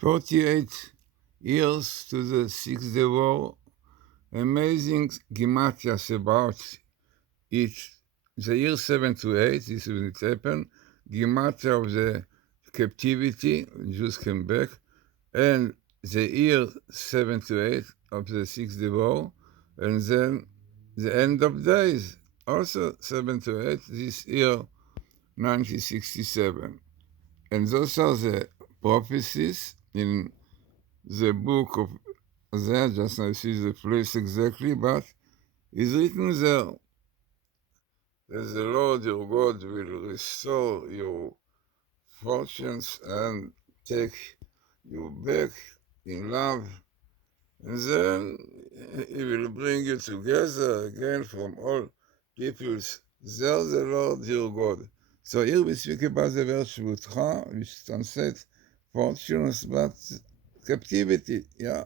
48 years to the Six-Day War, amazing Gematias about it. The year 728, this is when it happened, Gematia of the captivity, Jews came back, and the year 728 of the Six-Day War, and then the end of days, also 728, this year 1967. And those are the prophecies in the book of Isaiah, just I see the place exactly, but it's written there that the Lord your God will restore your fortunes and take you back in love, and then he will bring you together again from all peoples. There the Lord your God. So here we speak about the word Shvutcha, which translates fortunes, but captivity. Yeah.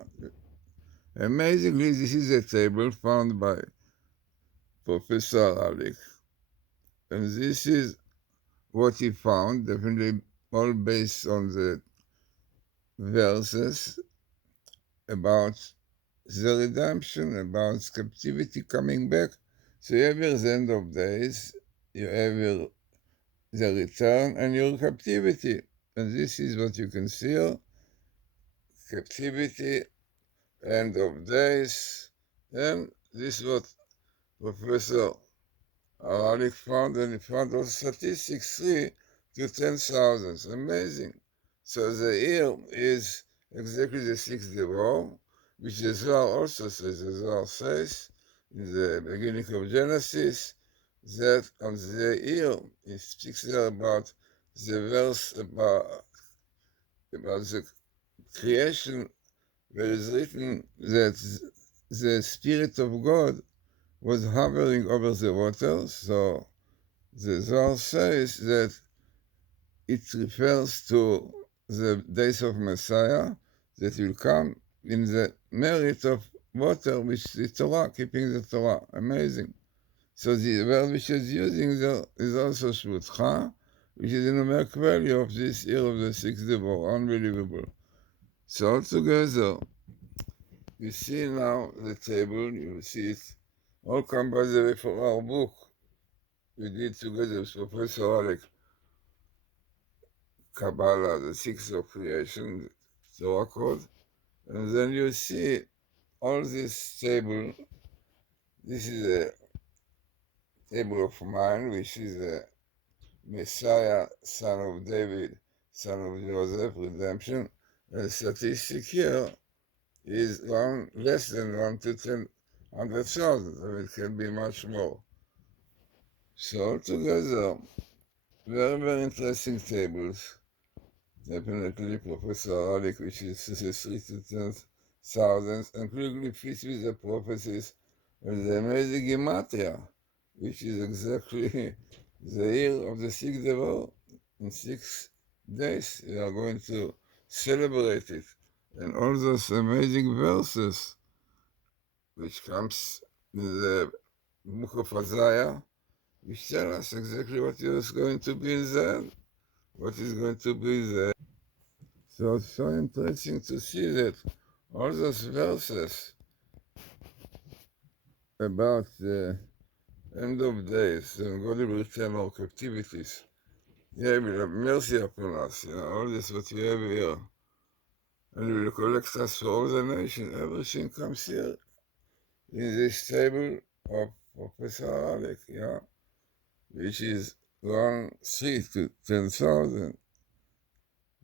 Amazingly, this is a table found by Professor Haralick, and this is what he found, definitely all based on the verses about the redemption, about captivity coming back. So you have your end of days, you have your the return, and your captivity. And this is what you can see here, captivity, end of days, and this is what Professor Haralick found, and he found also statistics 3 to 10,000. Amazing. So the year is exactly the Six-Day War, which the Zohar also says. The Zohar says in the beginning of Genesis that on the year, it speaks there about the verse about the creation, where is written that the Spirit of God was hovering over the waters. So the Zohar says that it refers to the days of Messiah that will come in the merit of water, which is the Torah, keeping the Torah. Amazing. So the word which is using there is also Shvutcha, which is the numeric value of this year of the Six-Day War. Unbelievable. So altogether, you see now the table, you see it all come by the way from our book we did together with Professor Haralick, Kabbalah, the six of creation, Torah code, and then you see all this table. This is a table of mine, which is a Messiah, son of David, son of Joseph, redemption. The statistic here is less than 1 to 10,000, so it can be much more. So altogether, very, very interesting tables. Definitely Professor Haralick, which is 3 to 10,000, and clearly fits with the prophecies of the amazing Gematria, which is exactly the year of the Six-Day War. In 6 days, we are going to celebrate it. And all those amazing verses, which comes in the book of Isaiah, which tell us exactly what is going to be in the end, what is going to be there. So it's so interesting to see that all those verses about the end of days, and God will return our captivities. Yeah, He will have mercy upon us, all this what we have here. And He will collect us for all the nation. Everything comes here in this table of Professor Haralick, which is 3 to 10,000.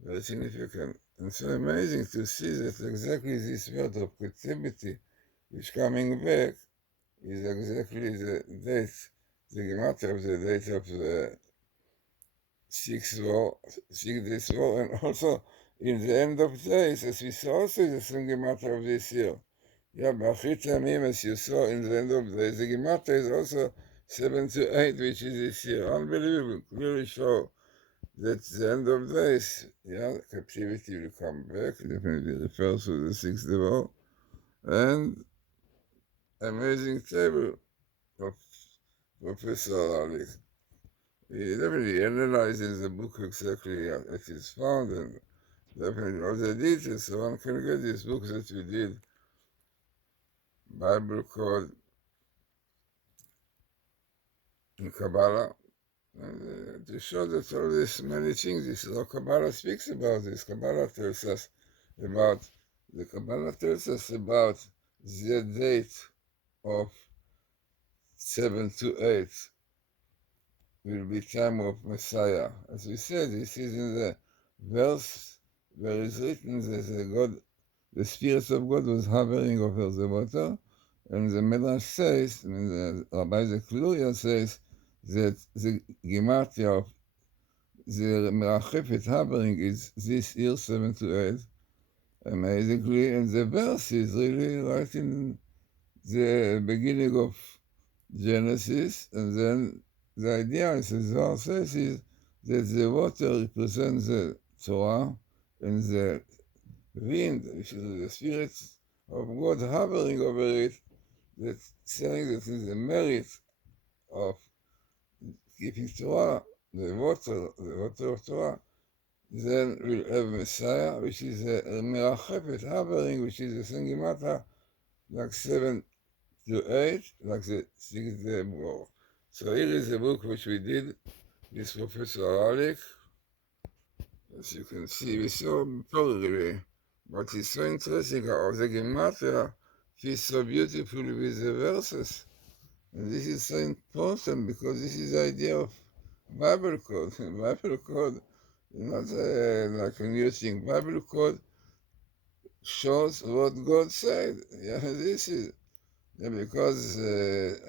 Very significant. And so amazing to see that exactly this word of captivity which coming back is exactly the date, the gematria of the date of the Six Days War, and also in the end of days, as we saw also the same gematria of this year. Yeah, B'achrit Yamim, as you saw in the end of days, the gematria is also 7 to 8, which is this year. Unbelievable, clearly show that the end of days, captivity will come back, definitely refers to the Six-Day War, and amazing table of Professor Haralick. He definitely analyzes the book exactly as it is found, and definitely all the details. So one can get this book that we did, Bible Code in Kabbalah, and to show that all these many things, this Kabbalah speaks about this. Kabbalah tells us about, the Kabbalah tells us about the date of 7 to 8 will be time of Messiah. As we said, this is in the verse where it's written that the Spirit of God was hovering over the water, and the Medrash says, and the Rabbi Glazerson says, that the Gematria of the Merachefet hovering is this year 7 to 8, amazingly, and the verse is really right in the beginning of Genesis, and then the idea, as the Zohar says, is that the water represents the Torah, and the wind, which is the Spirit of God hovering over it, that's saying that is the merit of keeping Torah, the water of Torah, then we'll have Messiah, which is a Merachefet hovering, which is the Sengimata, like 7 to 8, like the 6th day more. So here is the book which we did, this Professor Haralick. As you can see, we saw thoroughly, but it's so interesting how the Gematria fits so beautifully with the verses. And this is so important because this is the idea of Bible code. Bible code is not like a new thing. Bible code shows what God said. Yeah, this is, yeah, because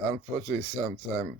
unfortunately sometimes